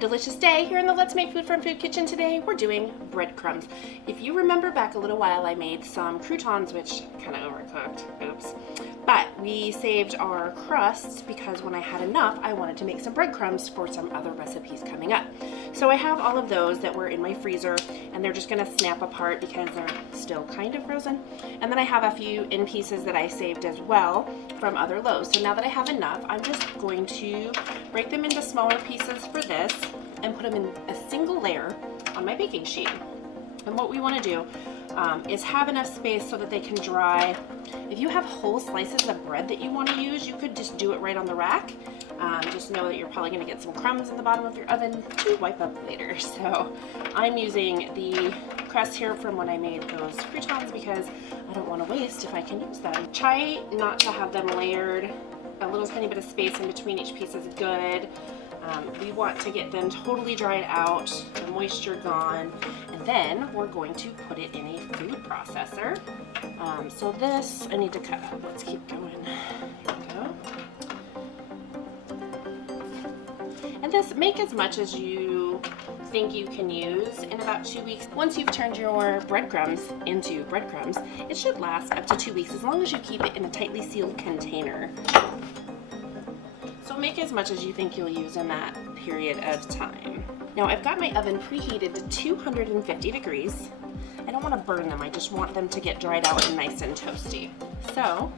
delicious day here in the Let's Make Food from Food Kitchen. Today we're doing breadcrumbs. If you remember back a little while, I made some croutons, which kind of overcooked, oops. But we saved our crusts because when I had enough, I wanted to make some breadcrumbs for some other recipes coming up. So I have all of those that were in my freezer, and they're just gonna snap apart because they're still kind of frozen. And then I have a few in pieces that I saved as well from other loaves. So now that I have enough, I'm just going to break them into smaller pieces for this and put them in a single layer on my baking sheet. And what we want to do is have enough space so that they can dry. If you have whole slices of bread that you want to use, you could just do it right on the rack. Just know that you're probably going to get some crumbs in the bottom of your oven to wipe up later. So I'm using the crust here from when I made those croutons because I don't want to waste if I can use them. Try not to have them layered. A little tiny bit of space in between each piece is good. We want to get them totally dried out, the moisture gone, and then we're going to put it in a food processor. So this I need to cut up. Let's keep going. There we go. And this, make as much as you think you can use in about 2 weeks. Once you've turned your breadcrumbs into breadcrumbs, it should last up to 2 weeks as long as you keep it in a tightly sealed container. So make as much as you think you'll use in that period of time. Now I've got my oven preheated to 250 degrees. I don't want to burn them, I just want them to get dried out and nice and toasty. So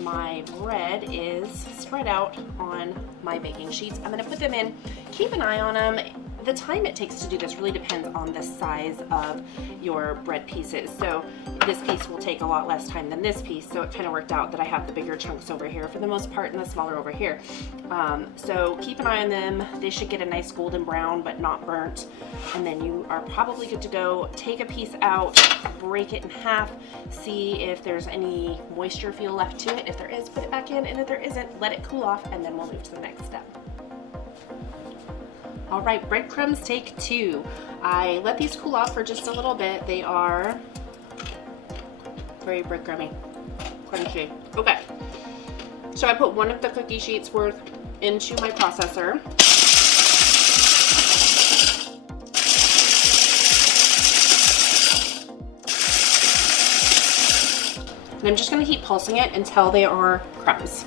my bread is spread out on my baking sheets. I'm going to put them in. Keep an eye on them. The time it takes to do this really depends on the size of your bread pieces. So this piece will take a lot less time than this piece, so it kind of worked out that I have the bigger chunks over here for the most part and the smaller over here. So keep an eye on them. They should get a nice golden brown but not burnt, and then you are probably good to go. Take a piece out, break it in half, see if there's any moisture feel left to it. If there is, put it back in, and if there isn't, let it cool off, and then we'll move to the next step. All right, breadcrumbs take 2. I let these cool off for just a little bit. They are very breadcrumby, crunchy. Okay, so I put one of the cookie sheets worth into my processor. And I'm just gonna keep pulsing it until they are crumbs.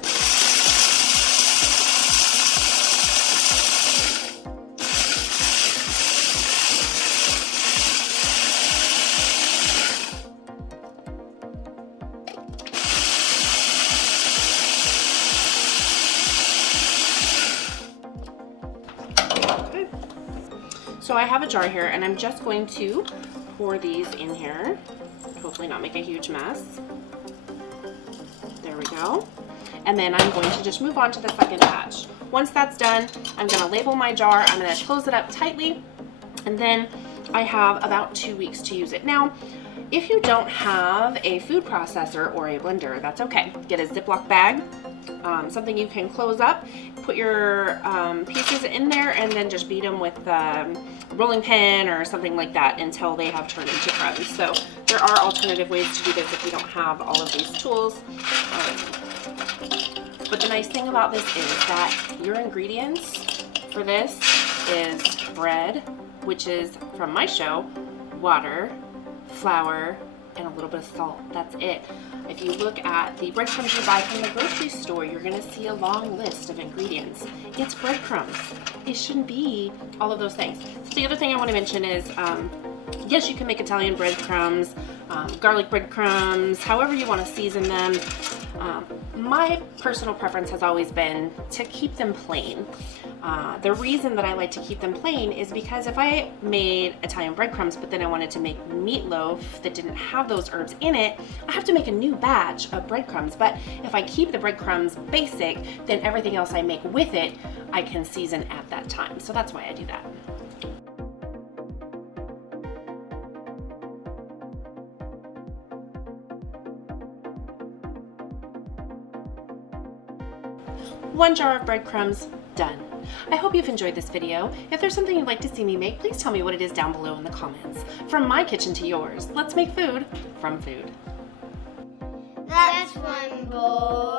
So I have a jar here and I'm just going to pour these in here. Hopefully not make a huge mess. There we go. And then I'm going to just move on to the second batch. Once that's done, I'm going to label my jar. I'm going to close it up tightly, and then I have about 2 weeks to use it. Now, if you don't have a food processor or a blender, that's okay. Get a Ziploc bag, something you can close up, put your pieces in there, and then just beat them with a rolling pin or something like that until they have turned into crumbs. So there are alternative ways to do this if you don't have all of these tools. But the nice thing about this is that your ingredients for this is bread, which is from my show, water, flour, and a little bit of salt. That's it. If you look at the breadcrumbs you buy from the grocery store, you're going to see a long list of ingredients. It's breadcrumbs. It shouldn't be all of those things. So the other thing I want to mention is, yes, you can make Italian breadcrumbs, garlic breadcrumbs, however you want to season them. My personal preference has always been to keep them plain. The reason that I like to keep them plain is because if I made Italian breadcrumbs but then I wanted to make meatloaf that didn't have those herbs in it, I have to make a new batch of breadcrumbs. But if I keep the breadcrumbs basic, then everything else I make with it, I can season at that time. So that's why I do that. One jar of breadcrumbs, done. I hope you've enjoyed this video. If there's something you'd like to see me make, please tell me what it is down below in the comments. From my kitchen to yours, let's make food from food. That's one bowl.